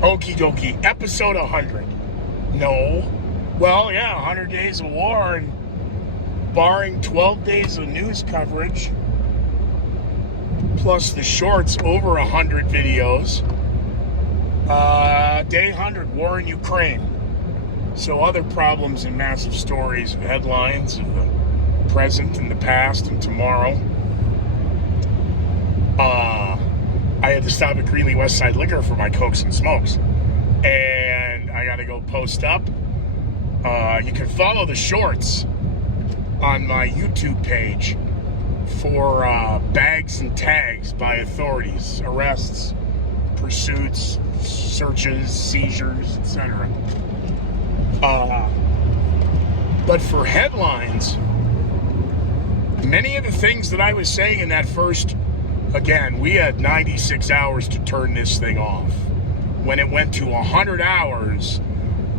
Okie dokie. Episode 100. No. Well, yeah, 100 days of war, and barring 12 days of news coverage, plus the shorts, over 100 videos. Day 100, war in Ukraine. So other problems and massive stories, headlines of the present and the past and tomorrow. I had to stop at Greeley West Side Liquor for my Cokes and Smokes. And I got to go post up. You can follow the shorts on my YouTube page for bags and tags by authorities, arrests, pursuits, searches, seizures, etc. But for headlines, many of the things that I was saying in that first, again, we had 96 hours to turn this thing off. When it went to 100 hours,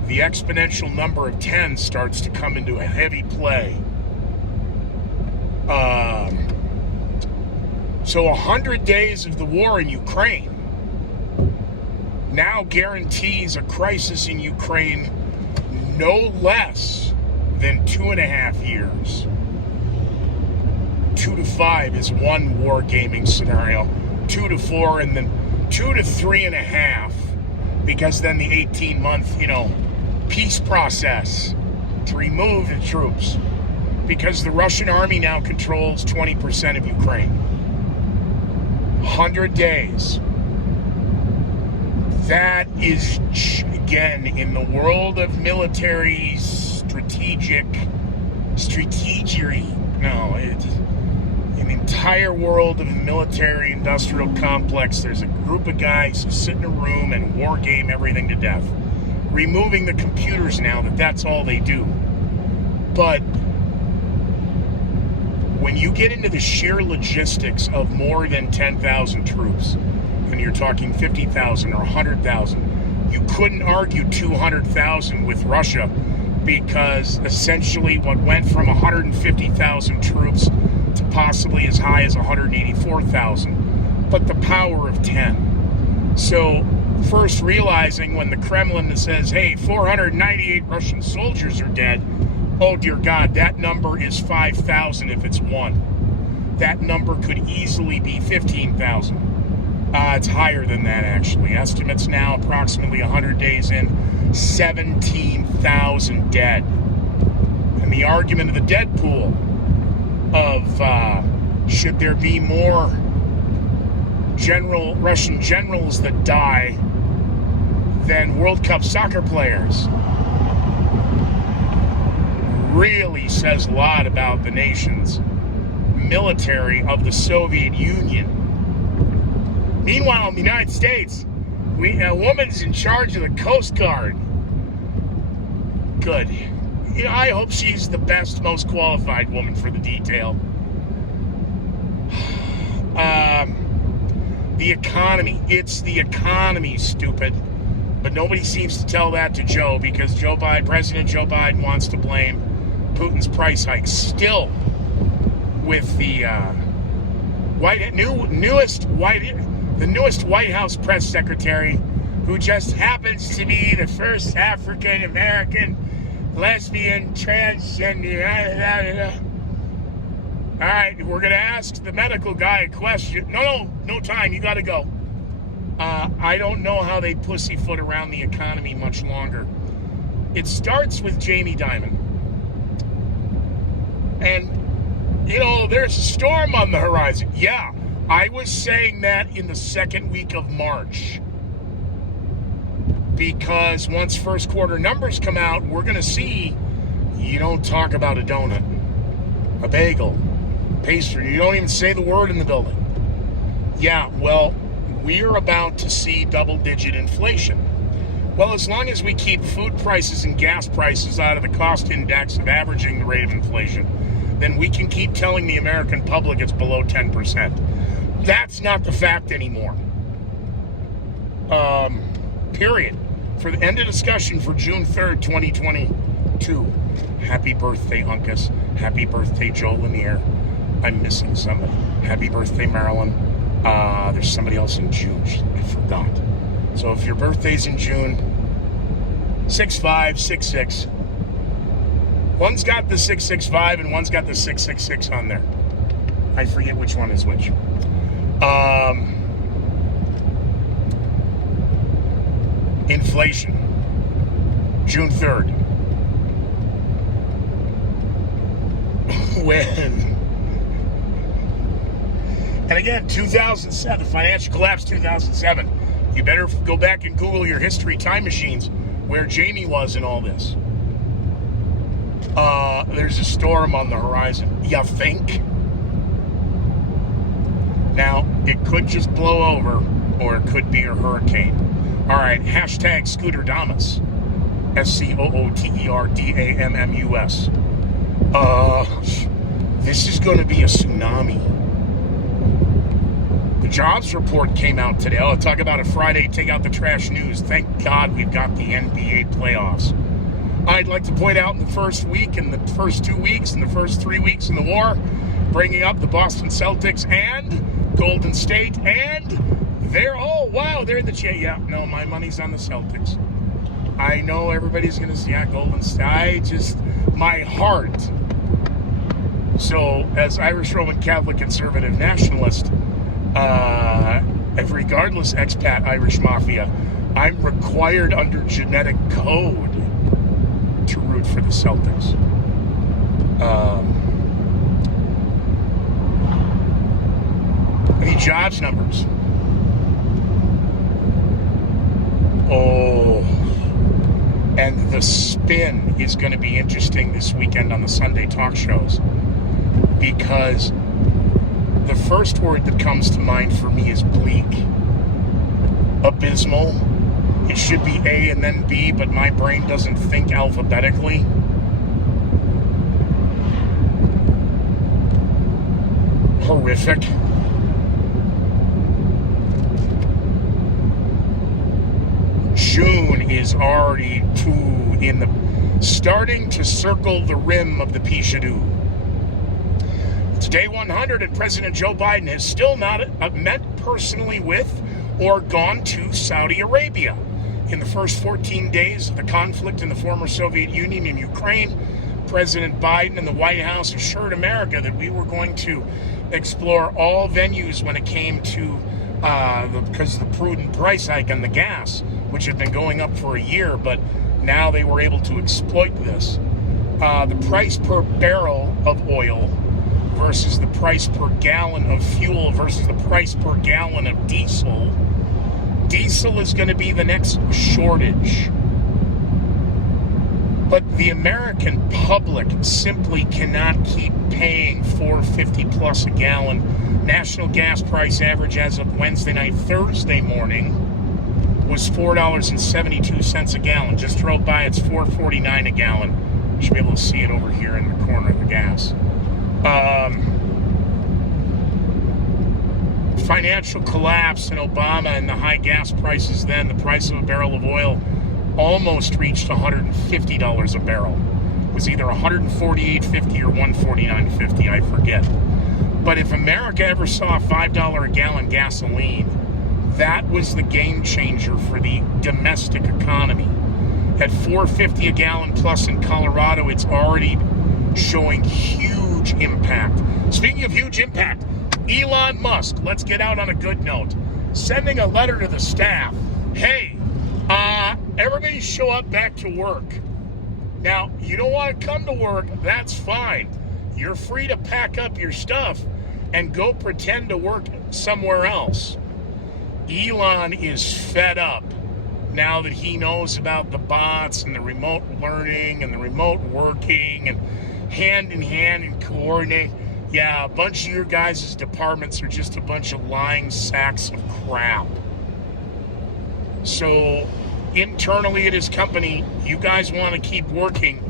the exponential number of 10 starts to come into a heavy play. So 100 days of the war in Ukraine now guarantees a crisis in Ukraine no less than 2.5 years. 2 to 5 is one wargaming scenario. 2 to 4, and then 2 to 3.5, because then the 18-month, peace process to remove the troops, because the Russian army now controls 20% of Ukraine. 100 days. That is, again, in the world of military in the entire world of the military industrial complex, there's a group of guys who sit in a room and war game everything to death. Removing the computers now, that's all they do. But when you get into the sheer logistics of more than 10,000 troops, and you're talking 50,000 or 100,000, you couldn't argue 200,000 with Russia, because essentially what went from 150,000 troops to possibly as high as 184,000, but the power of 10. So first realizing when the Kremlin says, hey, 498 Russian soldiers are dead, oh dear God, that number is 5,000 if it's one. That number could easily be 15,000. It's higher than that, actually. Estimates now, approximately 100 days in, 17,000 dead. And the argument of the dead pool of should there be more Russian generals that die than World Cup soccer players really says a lot about the nation's military of the Soviet Union. Meanwhile, in the United States, a woman's in charge of the Coast Guard. Good. I hope she's the best, most qualified woman for the detail. The economy. It's the economy, stupid. But nobody seems to tell that to Joe, because President Joe Biden wants to blame Putin's price hikes. Still, with the newest White House press secretary, who just happens to be the first African American lesbian transgender. All right, we're going to ask the medical guy a question. No time. You got to go. I don't know how they pussyfoot around the economy much longer. It starts with Jamie Dimon. And, there's a storm on the horizon. Yeah, I was saying that in the second week of March. Because once first quarter numbers come out, we're going to see you don't talk about a donut, a bagel, pastry. You don't even say the word in the building. Yeah, well, we're about to see double-digit inflation. Well, as long as we keep food prices and gas prices out of the cost index of averaging the rate of inflation, then we can keep telling the American public it's below 10%. That's not the fact anymore. Period. For the end of discussion for June 3rd, 2022. Happy birthday, Uncas. Happy birthday, Joe Lanier. I'm missing somebody. Happy birthday, Marilyn. There's somebody else in June. I forgot. So if your birthday's in June, 6'5", 6'6". One's got the 665 and one's got the 666 on there. I forget which one is which. Inflation, June 3rd. And again, 2007, financial collapse 2007. You better go back and Google your history time machines where Jamie was in all this. There's a storm on the horizon. You think? Now, it could just blow over, or it could be a hurricane. All right, hashtag Scooterdamus. SCOOTERDAMMUS. This is going to be a tsunami. The jobs report came out today. I'll talk about it Friday. Take out the trash news. Thank God we've got the NBA playoffs. I'd like to point out in the first week, and the first 2 weeks, and the first 3 weeks in the war, bringing up the Boston Celtics and Golden State, and they're in the chat. Yeah, no, my money's on the Celtics. I know everybody's going to say, Golden State. My heart. So, as Irish Roman Catholic conservative nationalist, regardless expat Irish mafia, I'm required under genetic code to root for the Celtics. The jobs numbers. And the spin is going to be interesting this weekend on the Sunday talk shows, because the first word that comes to mind for me is bleak. Abysmal. It should be A and then B, but my brain doesn't think alphabetically. Horrific. June is already starting to circle the rim of the Pichadou. It's day 100, and President Joe Biden has still not met personally with or gone to Saudi Arabia. In the first 14 days of the conflict in the former Soviet Union and Ukraine, President Biden and the White House assured America that we were going to explore all venues when it came to because of the prudent price hike on the gas, which had been going up for a year, but now they were able to exploit this. The price per barrel of oil versus the price per gallon of fuel versus the price per gallon of diesel. Diesel is going to be the next shortage. But the American public simply cannot keep paying $4.50 plus a gallon. National gas price average as of Wednesday night, Thursday morning, was $4.72 a gallon. Just drove by, it's $4.49 a gallon. You should be able to see it over here in the corner of the gas. Financial collapse in Obama and the high gas prices then, the price of a barrel of oil almost reached $150 a barrel. It was either $148.50 or $149.50, I forget. But if America ever saw $5 a gallon gasoline, that was the game changer for the domestic economy. At $4.50 a gallon plus in Colorado, it's already showing huge impact. Speaking of huge impact, Elon Musk, let's get out on a good note, sending a letter to the staff. Hey, everybody show up back to work. Now, you don't want to come to work, that's fine. You're free to pack up your stuff and go pretend to work somewhere else. Elon is fed up now that he knows about the bots and the remote learning and the remote working and hand in hand and coordinate. Yeah, a bunch of your guys' departments are just a bunch of lying sacks of crap. So, internally at his company, you guys want to keep working,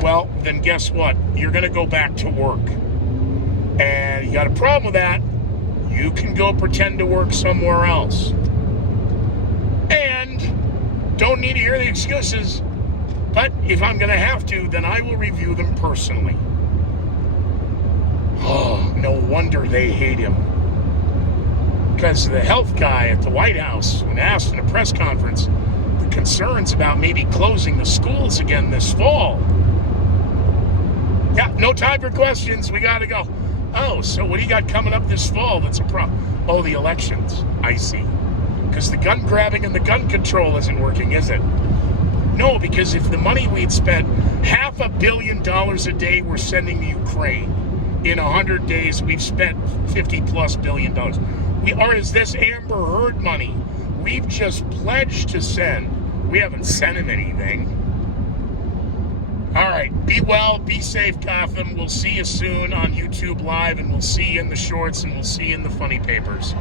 well, then guess what? You're going to go back to work. And you got a problem with that, you can go pretend to work somewhere else. And don't need to hear the excuses, but if I'm going to have to, then I will review them personally. Oh, no wonder they hate him. because the health guy at the White House, when asked in a press conference, the concerns about maybe closing the schools again this fall. Yeah, no time for questions. We got to go. Oh, so what do you got coming up this fall that's a problem? Oh, the elections. I see. Because the gun grabbing and the gun control isn't working, is it? No, because if the money we'd spent, $500 million a day we're sending to Ukraine, in 100 days we've spent $50+ billion. Or is this Amber Heard money we've just pledged to send? We haven't sent him anything. All right, be well, be safe, Gotham. We'll see you soon on YouTube Live, and we'll see you in the shorts, and we'll see you in the funny papers.